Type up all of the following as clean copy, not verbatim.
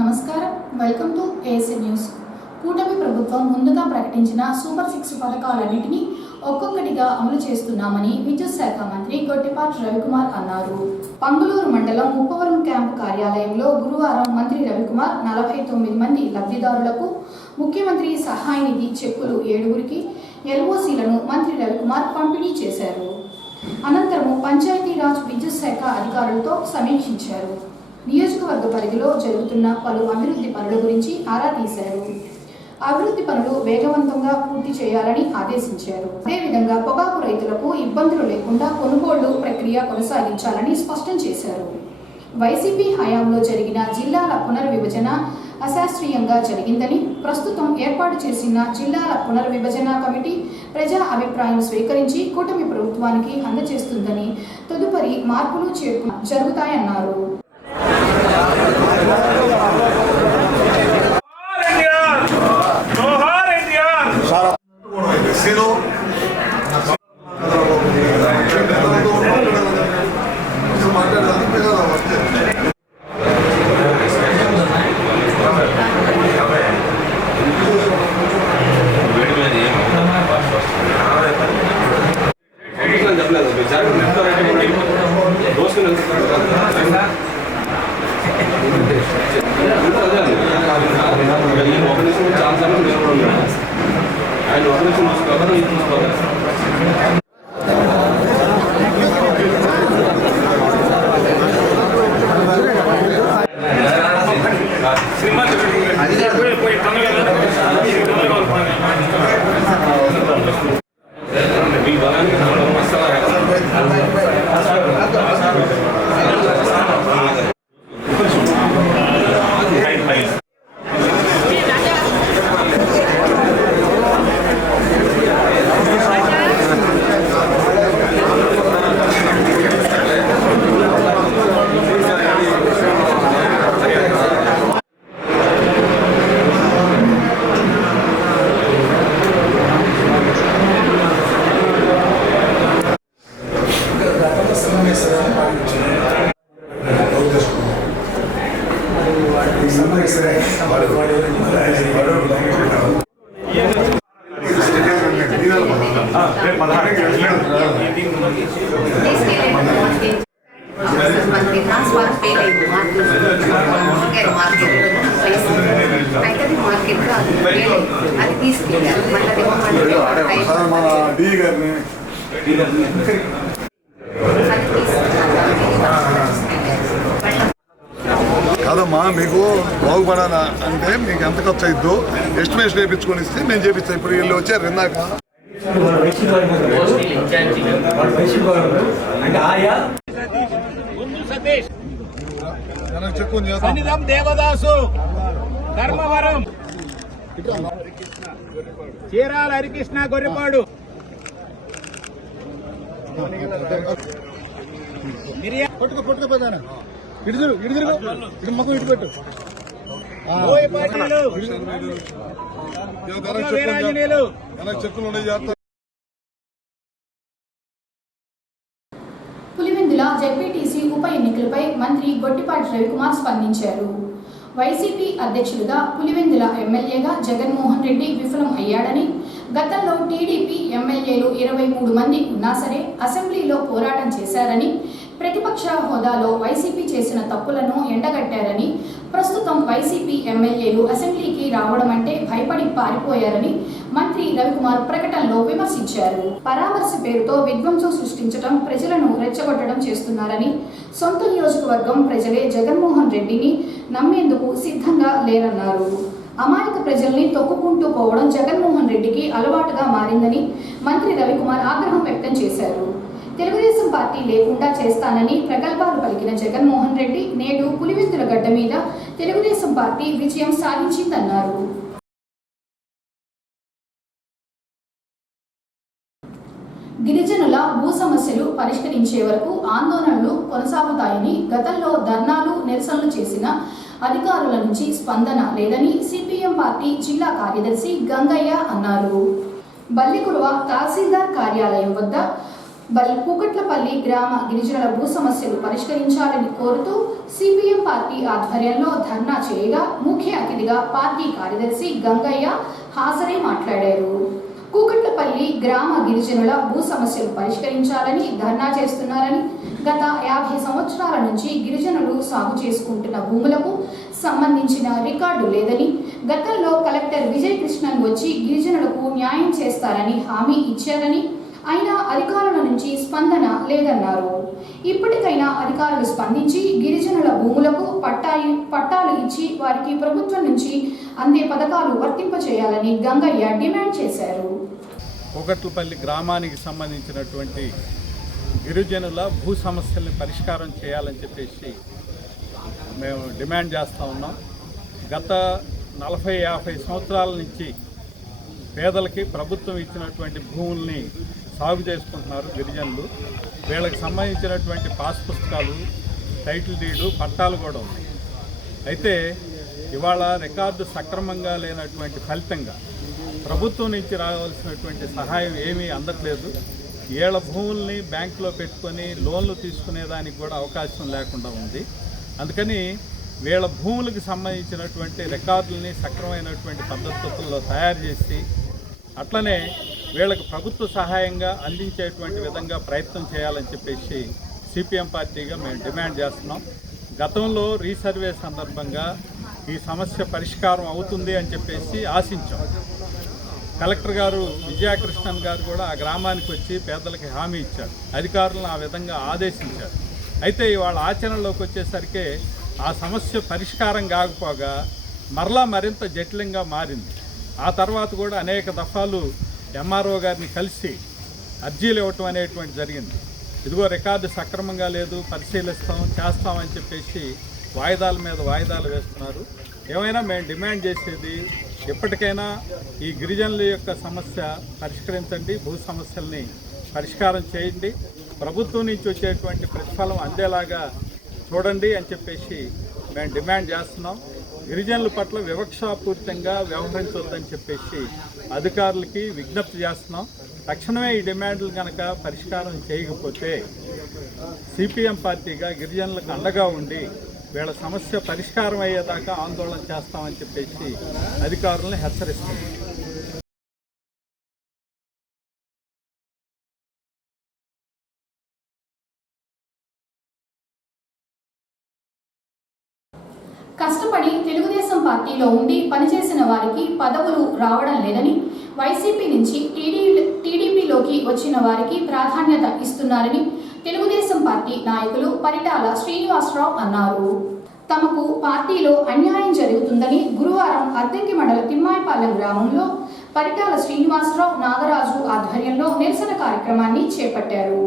నమస్కారం, welcome to ASN news. కూటమి ప్రభుత్వం ముందుగా ప్రకటించిన సూపర్ 6 పథకాలన్నింటినీ ఒక్కొక్కటిగా అమలు చేస్తున్నామని విద్యుత్ శాఖ మంత్రి గొట్టిపాటి రవికుమార్ అన్నారు. పంగులూరు మండలం ముప్పవరం క్యాంపు కార్యాలయంలో గురువారం మంత్రి రవికుమార్ 49 మంది లబ్ధిదారులకు ముఖ్యమంత్రి సహాయ నిధి చెక్కులు 7గురికి ఎల్ఓసీలను మంత్రి రవికుమార్ పంపిణీ చేశారు. అనంతరం పంచాయతీరాజ్ విద్యుత్ శాఖ అధికారులతో సమీక్షించారు. నియోజకవర్గ పరిధిలో జరుగుతున్న పలు అభివృద్ధి పనుల గురించి ఆరా తీశారు. అభివృద్ధి పనులు వేగవంతంగా పూర్తి చేయాలని ఆదేశించారు. అదేవిధంగా పొగాకు రైతులకు ఇబ్బందులు లేకుండా కొనుగోళ్లు ప్రక్రియ కొనసాగించాలని స్పష్టం చేశారు. వైసీపీ హయాంలో జరిగిన జిల్లాల పునర్విభజన అశాస్త్రీయంగా జరిగిందని, ప్రస్తుతం ఏర్పాటు చేసిన జిల్లాల పునర్విభజన కమిటీ ప్రజా అభిప్రాయం స్వీకరించి కూటమి ప్రభుత్వానికి అందజేస్తుందని, తదుపరి మార్పులు చేర్పులు జరుగుతాయన్నారు. కాదమ్మా, మీకు బాగుపడాలా అంటే మీకు ఎంత ఖర్చు అయిద్దో ఎస్టిమేషన్ వేయించుకొని ఇస్తే మేము చేపిస్తాం. ఇప్పుడు వీళ్ళు వచ్చారు ఇందాక. దేవదాసు ధర్మవరం చీరాల హరికృష్ణ గొర్రెపాడు పట్టుకోపోతాను ఇటు మొక్క ఇటు పెట్టు. పులివెందుల జెడ్పీటీసీ ఉప ఎన్నికలపై మంత్రి గొట్టిపాటి రవికుమార్ స్పందించారు. వైసీపీ అధ్యక్షులుగా పులివెందుల ఎమ్మెల్యేగా జగన్మోహన్ రెడ్డి విఫలం అయ్యాడని, గతంలో టీడీపీ ఎమ్మెల్యేలు 23 మంది ఉన్నా సరే అసెంబ్లీలో పోరాటం చేశారని, ప్రతిపక్ష హోదాలో వైసీపీ చేసిన తప్పులను ఎండగట్టారని, ప్రస్తుతం వైసీపీ ఎమ్మెల్యేలు అసెంబ్లీకి రావడం అంటే భయపడి పారిపోయారని మంత్రి రవికుమార్ ప్రకటనలో విమర్శించారు. పరామర్శ పేరుతో విధ్వంసం సృష్టించడం, ప్రజలను రెచ్చగొట్టడం చేస్తున్నారని, సొంత నియోజకవర్గం ప్రజలే జగన్మోహన్ రెడ్డిని నమ్మేందుకు సిద్ధంగా లేరన్నారు. అమాయక ప్రజల్ని తొక్కుకుంటూ పోవడం జగన్మోహన్ రెడ్డికి అలవాటుగా మారిందని మంత్రి రవికుమార్ ఆగ్రహం వ్యక్తం చేశారు. తెలుగుదేశం పార్టీ లేకుండా చేస్తానని ప్రగల్భాలు పలికిన జగన్మోహన్ రెడ్డి నేడు పులివెందుల గడ్డ మీద తెలుగుదేశం పార్టీ విజయం సాధించిందన్నారు. గిరిజనుల భూ సమస్యలు పరిష్కరించే వరకు ఆందోళనలు కొనసాగుతాయని, గతంలో ధర్నాలు నిరసనలు చేసిన అధికారుల నుంచి స్పందన లేదని సిపిఎం పార్టీ జిల్లా కార్యదర్శి గంగయ్య అన్నారు. బల్లికురువ తహసీల్దార్ కార్యాలయం వద్ద కూకట్లపల్లి గ్రామ గిరిజనుల భూ సమస్యలు పరిష్కరించాలని కోరుతూ సిపిఎం పార్టీ ఆధ్వర్యంలో ధర్నా చేయగా ముఖ్య అతిథిగా పార్టీ కార్యదర్శి గంగయ్య హాజరై మాట్లాడారు. కూకట్లపల్లి గ్రామ గిరిజనుల భూ సమస్యలు పరిష్కరించాలని ధర్నా చేస్తున్నారని, గత 50 సంవత్సరాల నుంచి గిరిజనులు సాగు చేసుకుంటున్న భూములకు సంబంధించిన రికార్డు లేదని, గతంలో కలెక్టర్ విజయ్ కృష్ణన్ వచ్చి గిరిజనులకు న్యాయం చేస్తారని హామీ ఇచ్చారని, అయినా అధికారుల నుంచి స్పందన లేదన్నారు. ఇప్పటికైనా అధికారులు స్పందించి గిరిజనుల భూములకు పట్టాలు ఇచ్చి వారికి ప్రభుత్వం నుంచి అందే పథకాలు వర్తింపచేయాలని గంగయ్య డిమాండ్ చేశారు. కూకట్లపల్లి గ్రామానికి సంబంధించినటువంటి గిరిజనుల భూ సమస్యల్ని పరిష్కారం చేయాలని చెప్పేసి మేము డిమాండ్ చేస్తూ ఉన్నాం. గత 40-50 సంవత్సరాల నుంచి పేదలకి ప్రభుత్వం ఇచ్చినటువంటి భూముల్ని సాగు చేసుకుంటున్నారు గిరిజనులు. వీళ్ళకి సంబంధించినటువంటి పాస్ పుస్తకాలు, టైటిల్ డీడు, పట్టాలు కూడా ఉన్నాయి. అయితే ఇవాళ రికార్డు సక్రమంగా లేనటువంటి ఫలితంగా ప్రభుత్వం నుంచి రావాల్సినటువంటి సహాయం ఏమీ అందట్లేదు. ఏళ్ల భూముల్ని బ్యాంకులో పెట్టుకొని లోన్లు తీసుకునేదానికి కూడా అవకాశం లేకుండా ఉంది. అందుకని వీళ్ళ భూములకు సంబంధించినటువంటి రికార్డుల్ని సక్రమైనటువంటి పద్ధతుల్లో తయారు చేసి అట్లనే వీళ్ళకి ప్రభుత్వ సహాయంగా అందించేటువంటి విధంగా ప్రయత్నం చేయాలని చెప్పేసి సిపిఎం పార్టీగా మేము డిమాండ్ చేస్తున్నాం. గతంలో రీసర్వే సందర్భంగా ఈ సమస్య పరిష్కారం అవుతుంది అని చెప్పేసి ఆశించాం. కలెక్టర్ గారు విజయకృష్ణన్ గారు కూడా ఆ గ్రామానికి వచ్చి పేదలకి హామీ ఇచ్చారు, అధికారులను ఆ విధంగా ఆదేశించారు. అయితే ఇవాళ ఆచరణలోకి వచ్చేసరికి ఆ సమస్య పరిష్కారం కాకపోగా మరింత జటిలంగా మారింది. ఆ తర్వాత కూడా అనేక దఫాలు ఎంఆర్ఓ గారిని కలిసి అర్జీలు ఇవ్వటం అనేటువంటి జరిగింది. ఇదిగో రికార్డు సక్రమంగా లేదు, చేస్తామని చెప్పేసి వాయిదాల మీద వాయిదాలు వేస్తున్నారు. ఏమైనా మేము డిమాండ్ చేసేది ఎప్పటికైనా ఈ గిరిజనుల యొక్క సమస్య పరిష్కరించండి, భూ సమస్యల్ని పరిష్కారం చేయండి, ప్రభుత్వం నుంచి వచ్చేటువంటి ప్రతిఫలం అందేలాగా చూడండి అని చెప్పేసి మేము డిమాండ్ చేస్తున్నాం. గిరిజనుల పట్ల వివక్షాపూరితంగా వ్యవహరించొద్దని చెప్పేసి అధికారులకి విజ్ఞప్తి చేస్తున్నాం. తక్షణమే ఈ డిమాండ్లు కనుక పరిష్కారం చేయకపోతే సిపిఎం పార్టీగా గిరిజనులకు అండగా ఉండి వీళ్ళ సమస్య పరిష్కారం అయ్యేదాకా ఆందోళన చేస్తామని చెప్పేసి అధికారులను హెచ్చరిస్తున్నాం. కష్టపడి తెలుగుదేశం పార్టీలో ఉండి పనిచేసిన వారికి పదవులు రావడం లేదని, వైసీపీ నుంచి టీడీపీలోకి వచ్చిన వారికి ప్రాధాన్యత ఇస్తున్నారని తెలుగుదేశం పార్టీ నాయకులు పరిటాల శ్రీనివాసరావు అన్నారు. తమకు పార్టీలో అన్యాయం జరుగుతుందని గురువారం అద్దంకి మండల తిమ్మాయిపాలెం గ్రామంలో పరిటాల శ్రీనివాసరావు, నాగరాజు ఆధ్వర్యంలో నిరసన కార్యక్రమాన్ని చేపట్టారు.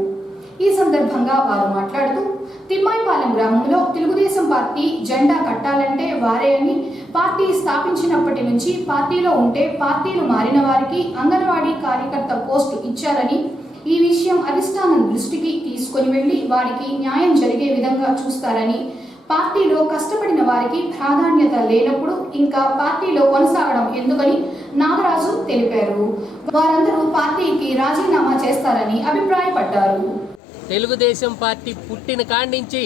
ఈ సందర్భంగా వారు మాట్లాడుతూ తిమ్మాయిపాలెం గ్రామంలో తెలుగుదేశం పార్టీ జెండా కట్టాలంటే వారే అని, పార్టీ స్థాపించినప్పటి నుంచి పార్టీలో ఉంటే పార్టీలు మారిన వారికి అంగన్వాడీ కార్యకర్త పోస్టు ఇచ్చారని, ఈ విషయం అధిష్టానం దృష్టికి తీసుకొని వెళ్లి వారికి న్యాయం జరిగే విధంగా చూస్తారని, పార్టీలో కష్టపడిన వారికి ప్రాధాన్యత లేనప్పుడు ఇంకా పార్టీలో కొనసాగడం ఎందుకని నాగరాజు తెలిపారు. వారందరూ పార్టీకి రాజీనామా చేస్తారని అభిప్రాయపడ్డారు. తెలుగుదేశం పార్టీ పుట్టిన కాడి నుంచి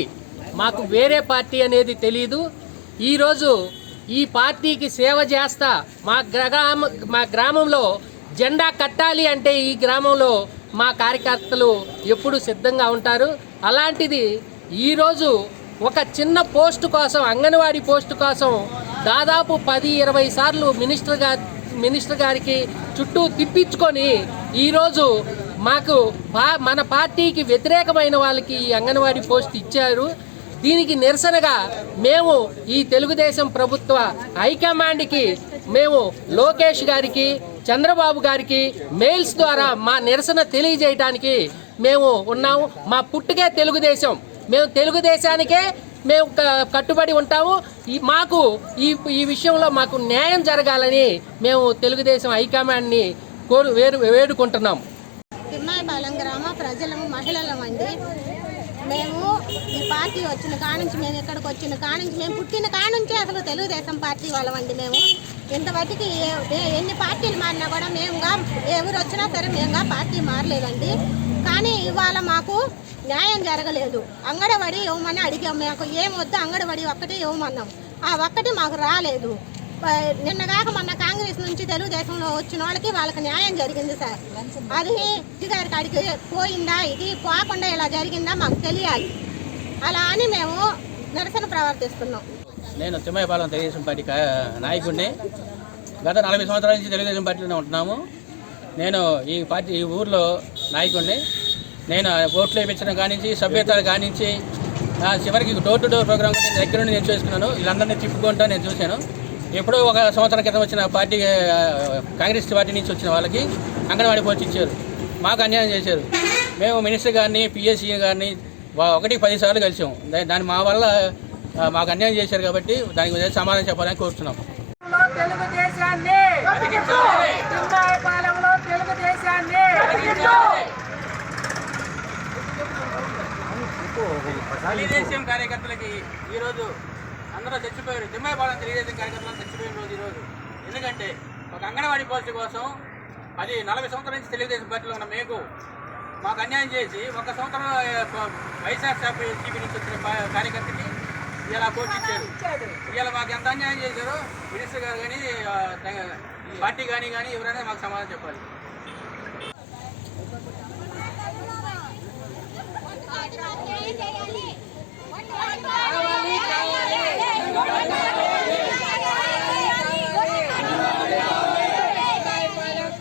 మాకు వేరే పార్టీ అనేది తెలియదు. ఈరోజు ఈ పార్టీకి సేవ చేస్తా మా గ్రామంలో జెండా కట్టాలి అంటే ఈ గ్రామంలో మా కార్యకర్తలు ఎప్పుడు సిద్ధంగా ఉంటారు. అలాంటిది ఈరోజు ఒక చిన్న పోస్టు కోసం, అంగన్వాడీ పోస్టు కోసం దాదాపు 10-20 సార్లు మినిస్టర్ గారికి చుట్టూ తిప్పించుకొని ఈరోజు మాకు మన పార్టీకి వ్యతిరేకమైన వాళ్ళకి ఈ అంగన్వాడీ పోస్ట్ ఇచ్చారు. దీనికి నిరసనగా మేము ఈ తెలుగుదేశం ప్రభుత్వ హైకమాండ్కి మేము లోకేష్ గారికి, చంద్రబాబు గారికి మెయిల్స్ ద్వారా మా నిరసన తెలియజేయడానికి మేము ఉన్నాము. మా పుట్టుకే తెలుగుదేశం, మేము తెలుగుదేశానికే మేము కట్టుబడి ఉంటాము. మాకు ఈ విషయంలో మాకు న్యాయం జరగాలని మేము తెలుగుదేశం హైకమాండ్ని వేడుకుంటున్నాము. తిమ్మాయిపాలెం గ్రామ ప్రజలము, మహిళలమండి. మేము ఈ పార్టీ వచ్చిన కానుంచి, మేము ఇక్కడికి వచ్చిన కానుంచి, మేము పుట్టిన కానుంచి అసలు తెలుగుదేశం పార్టీ వాళ్ళమండి. మేము ఇంతవరకు ఎన్ని పార్టీలు మారినా కూడా మేముగా ఎవరు వచ్చినా సరే మేముగా పార్టీ మారలేదండి. కానీ ఇవాళ మాకు న్యాయం జరగలేదు. అంగన్వాడీ ఇవ్వమని అడిగాం. మాకు ఏమొద్దు, అంగన్వాడీ ఒక్కటి ఇవ్వమన్నాం. ఆ ఒక్కటి మాకు రాలేదు. నిన్నగాక మొన్న కాంగ్రెస్ నుంచి తెలుగుదేశంలో వచ్చిన వాళ్ళకి న్యాయం జరిగింది సార్. అది గారి కాడికి పోయిందా, ఇది పోకుండా ఇలా జరిగిందా మాకు తెలియాలి. అలా అని మేము నిరసన ప్రవర్తిస్తున్నాం. నేను తిమ్మాయిపాలెం తెలుగుదేశం పార్టీ నాయకుడిని. గత 40 సంవత్సరాల నుంచి తెలుగుదేశం పార్టీలోనే ఉంటున్నాము. నేను ఈ ఊర్లో నాయకుడిని. నేను ఓట్లు వేయించడం కానించి, సభ్యతలు కానించి, చివరికి డోర్ టు డోర్ ప్రోగ్రామ్ నేను దగ్గర నుండి నేను చేసుకున్నాను. వీళ్ళందరినీ తిప్పుకుంటా నేను చూశాను. ఎప్పుడో ఒక సంవత్సరం క్రితం వచ్చిన పార్టీ కాంగ్రెస్ పార్టీ నుంచి వచ్చిన వాళ్ళకి అంగన్వాడీ పోస్ట్ ఇచ్చారు. మాకు అన్యాయం చేశారు. మేము మినిస్టర్ గారిని, పిఎస్సీ గారిని 1-10 సార్లు కలిసాం. దాని మా వల్ల మాకు అన్యాయం చేశారు కాబట్టి దానికి సమాధానం చెప్పాలని కోరుతున్నాం. తెలుగుదేశం కార్యకర్తలకి ఈరోజు అందరూ చచ్చిపోయారు. తిమ్మాయిపాలెం తెలుగుదేశం కార్యకర్తలు చచ్చిపోయిన రోజు ఈరోజు. ఎందుకంటే ఒక అంగన్వాడీ పోస్ట్ కోసం 40 సంవత్సరాల నుంచి తెలుగుదేశం పార్టీలో ఉన్న మాకు అన్యాయం చేసి 1 సంవత్సరం వైఎస్ఆర్సీపీ నుంచి వచ్చిన కార్యకర్తకి ఇలా పోస్ట్ ఇచ్చారు. ఇలా మాకు ఎంత అన్యాయం చేశారో మినిస్టర్ గారు కానీ, పార్టీ కానీ ఎవరైనా మాకు సమాధానం చెప్పాలి.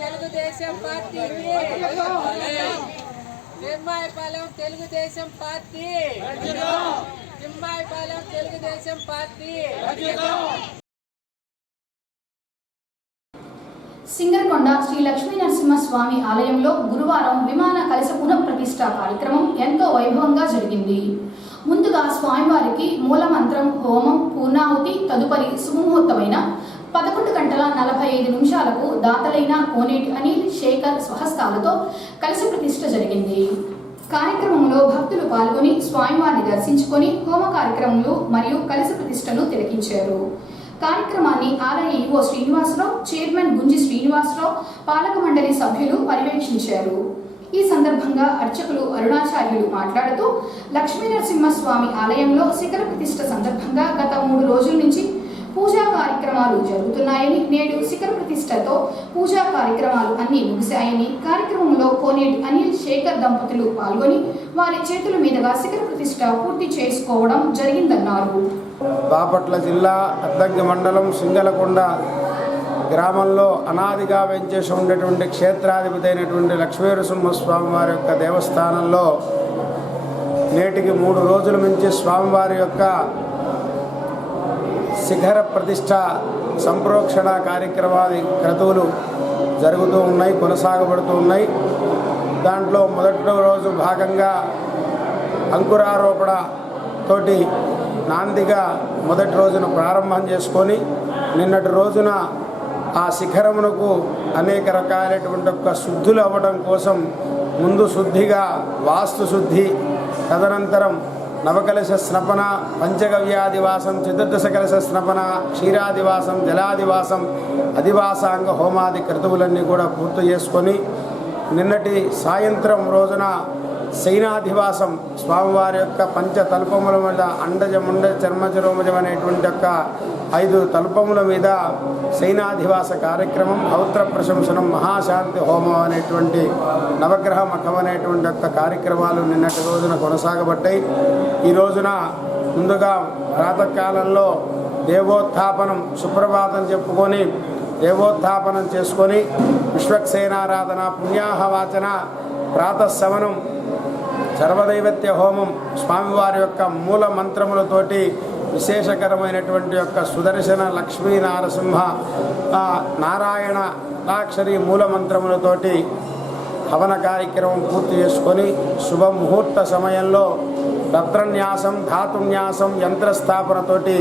Telugu Desam party, Thimmayipalem Telugu Desam party, Thimmayipalem Telugu Desam party. Singarakonda Shri Lakshmi Narasimhaswamy ఆలయంలో గురువారం విమాన కలశ పునఃప్రతిష్ఠ కార్యక్రమం ఎంతో వైభవంగా జరిగింది. ముందుగా స్వామివారికి మూలమంత్రం, హోమం, పూర్ణాహుతి, తదుపరి సుముహూర్తమైన 11:45 దాతలైన కోనేటి అనిల్, శేఖర్ స్వహస్తాలతో కలశ ప్రతిష్ఠ జరిగింది. కార్యక్రమంలో భక్తులు పాల్గొని స్వామివారిని దర్శించుకొని హోమ కార్యక్రమాలు మరియు కలశ ప్రతిష్ఠను తిలకించారు. కార్యక్రమాన్ని ఆలయ ఈవో శ్రీనివాసరావు, చైర్మన్ గుంజి శ్రీనివాసరావు, పాలక మండలి సభ్యులు పర్యవేక్షించారు. ఈ సందర్భంగా అర్చకులు అరుణాచార్యులు మాట్లాడుతూ లక్ష్మీనరసింహస్వామి ఆలయంలో శిఖర ప్రతిష్ఠ సందర్భంగా గత 3 రోజుల నుంచి పూజా కార్యక్రమాలు జరుగుతున్నాయని, నేడు శిఖర ప్రతిష్ఠతో పూజా కార్యక్రమాలు అన్నీ ముగిశాయని, కార్యక్రమంలో కోనేటి అనిల్, శేఖర్ దంపతులు పాల్గొని వారి చేతుల మీదుగా శిఖర ప్రతిష్ఠ పూర్తి చేసుకోవడం జరిగిందన్నారు. బాపట్ల జిల్లా అద్దంకి మండలం సింగలకొండ గ్రామంలో అనాదిగా వెంచేసి ఉండేటువంటి క్షేత్రాధిపతి అయినటువంటి లక్ష్మీనరసింహస్వామి వారి యొక్క దేవస్థానంలో నేటికి 3 రోజుల నుంచి స్వామివారి యొక్క శిఖర ప్రతిష్ఠ సంప్రోక్షణ కార్యక్రమాది క్రతువులు జరుగుతూ ఉన్నాయి, కొనసాగబడుతూ ఉన్నాయి. దాంట్లో మొదటి రోజు భాగంగా అంకురారోపణ తోటి నాందిగా మొదటి రోజున ప్రారంభం చేసుకొని నిన్నటి రోజున ఆ శిఖరమునకు అనేక రకాలైనటువంటి ఒక శుద్ధులు అవ్వడం కోసం ముందు శుద్ధిగా వాస్తు శుద్ధి, తదనంతరం నవకలశ స్నపన, పంచగవ్యాదివాసం, చతుర్దశ కలశ స్నపన, క్షీరాదివాసం, జలాదివాసం, అధివాసాంగ హోమాది క్రతువులన్నీ కూడా పూర్తి చేసుకొని నిన్నటి సాయంత్రం రోజున శయనాధివాసం స్వామివారి యొక్క పంచతల్పముల మీద అండజముండ చర్మచరోమజం అనేటువంటి యొక్క 5 తల్పముల మీద శయనాధివాస కార్యక్రమం, పౌత్ర ప్రశంసనం, మహాశాంతి హోమం అనేటువంటి నవగ్రహ మఠం అనేటువంటి యొక్క కార్యక్రమాలు నిన్నటి రోజున కొనసాగబడ్డాయి. ఈ రోజున ముందుగా ప్రాతకాలంలో దేవోత్థాపనం, సుప్రభాతం చెప్పుకొని దేవోత్థాపనం చేసుకొని విశ్వక్సేనారాధన, పుణ్యాహవాచన, ప్రాతఃసవనం, సర్వదైవత్య హోమం, స్వామివారి యొక్క మూల మంత్రములతోటి విశేషకరమైనటువంటి యొక్క సుదర్శన, లక్ష్మీ, నారసింహ, నారాయణ లాక్షరి మూల మంత్రములతోటి హవన కార్యక్రమం పూర్తి చేసుకొని శుభముహూర్త సమయంలో రత్రన్యాసం, ధాతున్యాసం, యంత్రస్థాపనతోటి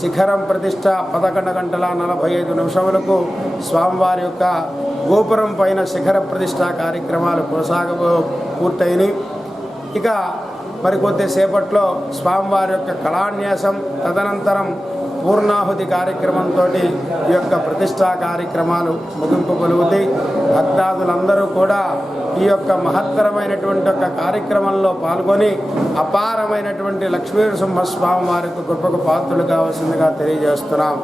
శిఖరం ప్రతిష్ట 11:45 స్వామివారి యొక్క గోపురం పైన శిఖర ప్రతిష్ట కార్యక్రమాలు పూర్తయినాయి. ఇక మరికొద్దిసేపట్లో స్వామివారి యొక్క కళాన్యాసం, తదనంతరం పూర్ణాహుతి కార్యక్రమంతో ఈ యొక్క ప్రతిష్టా కార్యక్రమాలు ముగింపు పలుకుతాయి. భక్తాదులందరూ కూడా ఈ యొక్క మహత్తరమైనటువంటి ఒక కార్యక్రమంలో పాల్గొని అపారమైనటువంటి లక్ష్మీనరసింహస్వామి వారికి కృపకు పాత్రలు కావాల్సిందిగా తెలియజేస్తున్నాం.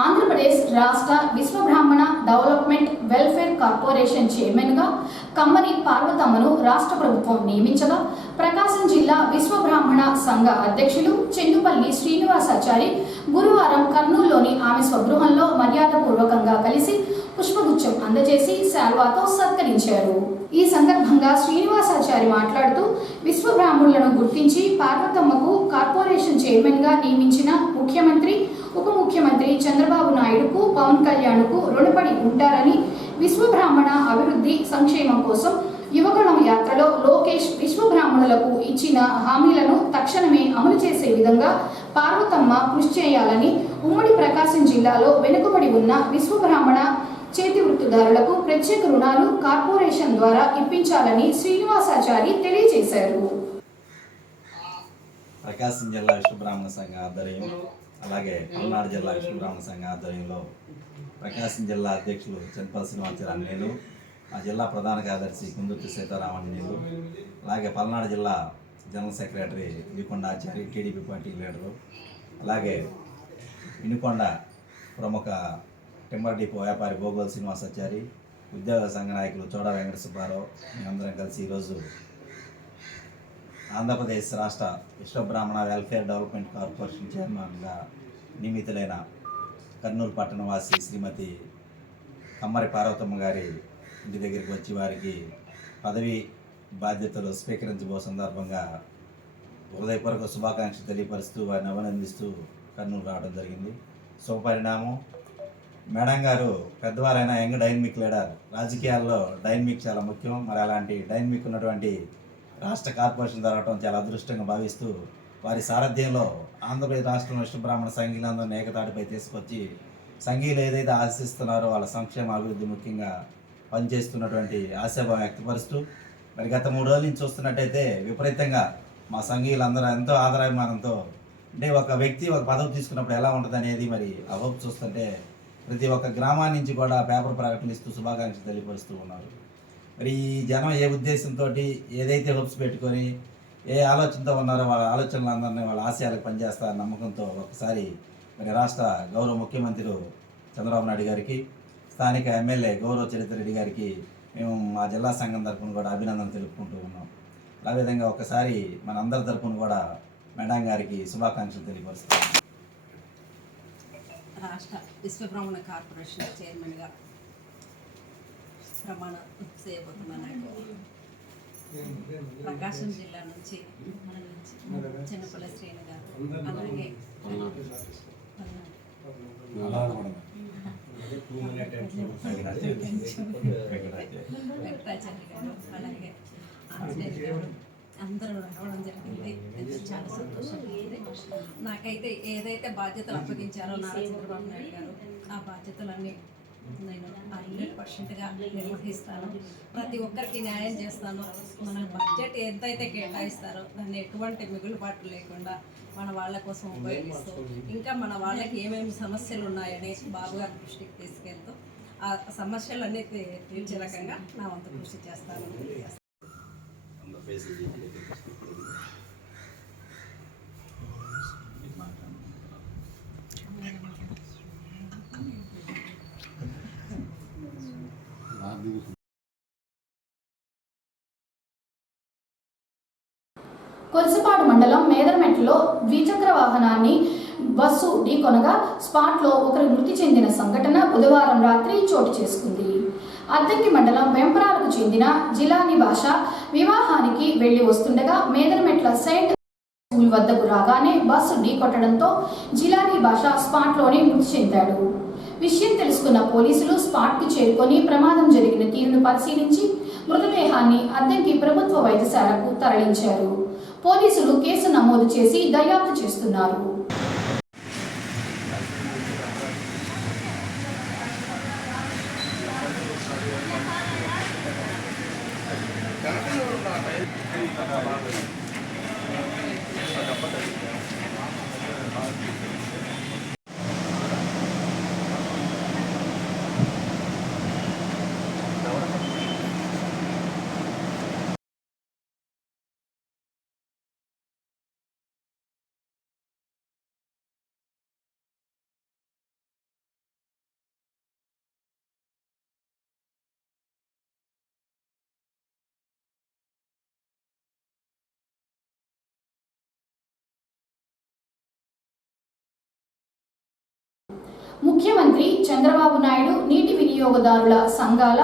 ఆంధ్రప్రదేశ్ రాష్ట్ర విశ్వబ్రాహ్మణ డెవలప్మెంట్ వెల్ఫేర్ కార్పొరేషన్ చైర్మన్గా కమ్మరి పార్వతమ్మను రాష్ట్ర ప్రభుత్వం నియమించగా ప్రకాశం జిల్లా విశ్వబ్రాహ్మణ సంఘ అధ్యక్షులు చెందుపల్లి శ్రీనివాసాచారి గురువారం కర్నూలులోని ఆమె స్వగృహంలో మర్యాదపూర్వకంగా కలిసి పుష్పగుచ్చం అందజేసి శాల్వాతో సత్కరించారు. ఈ సందర్భంగా శ్రీనివాసాచారి మాట్లాడుతూ విశ్వబ్రాహ్మణులను గుర్తించి పార్వతమ్మకు కార్పొరేషన్ చైర్మన్గా నియమించిన ముఖ్యమంత్రి ఉప ముఖ్యమంత్రి చంద్రబాబు నాయుడుకు పవన్ కళ్యాణ్కు రుణపడి ఉంటారని, విశ్వబ్రాహ్మణ అభివృద్ధి సంక్షేమం కోసం యువగణం యాత్రలో లోకేష్ విశ్వబ్రాహ్మణులకు ఇచ్చిన హామీలను తక్షణమే అమలు చేసే విధంగా పార్వతమ్మ కృషి చేయాలని, ఉమ్మడి ప్రకాశం జిల్లాలో వెనుకబడి ఉన్న విశ్వబ్రాహ్మణ చేతి వృత్తిదారులకు ప్రత్యేక రుణాలు కార్పొరేషన్ ద్వారా ఇప్పించాలని శ్రీనివాసాచారి తెలియజేశారు. ప్రకాశం జిల్లా విశ్వబ్రాహ్మణ సంఘ ఆధ్వర్యం, అలాగే పల్నాడు జిల్లా విశ్వబ్రాహ్మణ సంఘ ఆధ్వర్యంలో ప్రకాశం జిల్లా అధ్యక్షులు చెంపల్లి శ్రీనివాసాచారి అన్నయ్యలు, ఆ జిల్లా ప్రధాన కార్యదర్శి కుందుర్తి సీతారామన్నయ్యలు, అలాగే పల్నాడు జిల్లా general secretary Vikondachari TDP party leader, అలాగే వినుకొండ ప్రముఖ టింబర్ డిపో వ్యాపారి బోగోలు శ్రీనివాసాచారి, ఉద్యోగ సంఘ నాయకులు చోడా వెంకట సుబ్బారావు, మేమందరం కలిసి ఈరోజు ఆంధ్రప్రదేశ్ రాష్ట్ర విశ్వబ్రాహ్మణ వెల్ఫేర్ డెవలప్మెంట్ కార్పొరేషన్ చైర్మన్గా నియమితులైన కర్నూలు పట్టణవాసి శ్రీమతి కమ్మరి పార్వతమ్మ గారి ఇంటి దగ్గరికి వచ్చి వారికి పదవి బాధ్యతలు స్వీకరించబో సందర్భంగా హృదయపూర్వక శుభాకాంక్షలు తెలియపరుస్తూ వారిని అభినందిస్తూ కర్నూలు రావడం జరిగింది. శుభపరిణామం. మేడం గారు పెద్దవారైన యంగ్ డైనమిక్ లీడర్, రాజకీయాల్లో డైనమిక్ చాలా ముఖ్యం. మరి అలాంటి డైనమిక్ ఉన్నటువంటి రాష్ట్ర కార్పొరేషన్ జరగడం చాలా అదృష్టంగా భావిస్తూ వారి సారథ్యంలో ఆంధ్రప్రదేశ్ రాష్ట్రంలో విశ్వబ్రాహ్మణ సంఘీలందరినీ ఏకతాటిపై తీసుకొచ్చి సంఘీలు ఏదైతే ఆశిస్తున్నారో వాళ్ళ సంక్షేమ అభివృద్ధి ముఖ్యంగా పనిచేస్తున్నటువంటి ఆశాభావం వ్యక్తపరుస్తూ, మరి గత 3 రోజుల నుంచి చూస్తున్నట్టయితే విపరీతంగా మా సంఘీయులందరూ ఎంతో ఆదరాభిమానంతో, అంటే ఒక వ్యక్తి ఒక పదవి తీసుకున్నప్పుడు ఎలా ఉంటుంది అనేది మరి ఆ హోప్ చూస్తుంటే ప్రతి ఒక్క గ్రామాన్ని నుంచి కూడా పేపర్ ప్రకటనలు ఇస్తూ శుభాకాంక్షలు తెలియపరుస్తూ ఉన్నారు. మరి ఈ జనం ఏ ఉద్దేశంతో ఏదైతే హోప్స్ పెట్టుకొని ఏ ఆలోచనతో ఉన్నారో వాళ్ళ ఆలోచనలందరినీ వాళ్ళ ఆశయాలకు పనిచేస్తారన్న నమ్మకంతో ఒకసారి మరి రాష్ట్ర గౌరవ ముఖ్యమంత్రి చంద్రబాబు నాయుడు గారికి, స్థానిక ఎమ్మెల్యే గౌరవ చరిత్ర రెడ్డి గారికి మేము మా జిల్లా సంఘం తరఫున కూడా అభినందనలు తెలుపుకుంటూ ఉన్నాం. అదేవిధంగా ఒకసారి మన అందరి తరఫున కూడా మేడం గారికి శుభాకాంక్షలు తెలియపరుస్తున్నాం. రాష్ట్ర విశ్వబ్రాహ్మణ కార్పొరేషన్ చైర్మన్గా ప్రమాణం చేయబోతున్న నాకు ప్రకాశం జిల్లా నుంచి చిన్నపల్లి శ్రేణి గారు, అలాగే వెంకటాచార్య గారు, అలాగే ఆంజనేయ గారు అందరూ రావడం జరిగింది. చాలా సంతోషంగా ఉంది. నాకైతే ఏదైతే బాధ్యతలు అప్పగించారో నారా చంద్రబాబు నాయుడు గారు, ఆ బాధ్యతలన్నీ నేను 100%గా నిర్వహిస్తాను. ప్రతి ఒక్కరికి న్యాయం చేస్తాను. మన బడ్జెట్ ఎంతైతే కేటాయిస్తారో దాన్ని ఎటువంటి మిగులుబాటు లేకుండా మన వాళ్ళ కోసం ఉపయోగిస్తూ, ఇంకా మన వాళ్ళకి ఏమేమి సమస్యలు ఉన్నాయని బాబు గారి దృష్టికి తీసుకెళ్తూ ఆ సమస్యలన్నీ తీర్చే రకంగా నా వంతు కృషి చేస్తాను. కొలిసిపాడు మండలం మేదరమెట్లో ద్విచక్ర వాహనాన్ని బస్సు ఢీకొనగా స్పాట్లో ఒకరు మృతి చెందిన సంఘటన బుధవారం రాత్రి చోటు చేసుకుంది. అద్దంకి మండలం వెంపరాలకు చెందిన జిలానీ భాష వివాహానికి వెళ్లి వస్తుండగా మేదరమెట్ల సెయింట్ స్కూల్ వద్దకు రాగానే బస్సు ఢీకొట్టడంతో జిలానీ భాష స్పాట్లోనే మృతి చెందాడు. విషయం తెలుసుకున్న పోలీసులు స్పాట్కు చేరుకొని ప్రమాదం జరిగిన తీరును పరిశీలించి మృతదేహాన్ని అద్దంకి ప్రభుత్వ వైద్యశాలకు తరలించారు. పోలీసులు కేసు నమోదు చేసి దర్యాప్తు చేస్తున్నారు. ముఖ్యమంత్రి చంద్రబాబు నాయుడు నీటి వినియోగదారుల సంఘాల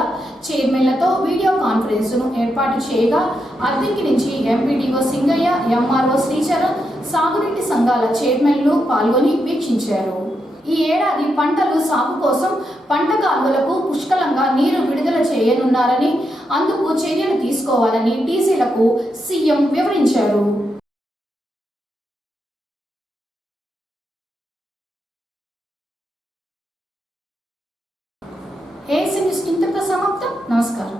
చైర్మన్లతో వీడియో కాన్ఫరెన్స్ను ఏర్పాటు చేయగా అద్దంకి నుంచి ఎంపీడీఓ సింగయ్య, ఎంఆర్ఓ శ్రీచరణ్, సాగునీటి సంఘాల చైర్మన్లు పాల్గొని వీక్షించారు. ఈ ఏడాది పంటలు సాగు కోసం పంట కాలువలకు పుష్కలంగా నీరు విడుదల చేయనున్నారని, అందుకు చర్యలు తీసుకోవాలని టీసీలకు సీఎం వివరించారు. ఏఎస్ఎన్ న్యూస్ ఇంతటితో సమాప్తం. నమస్కారం.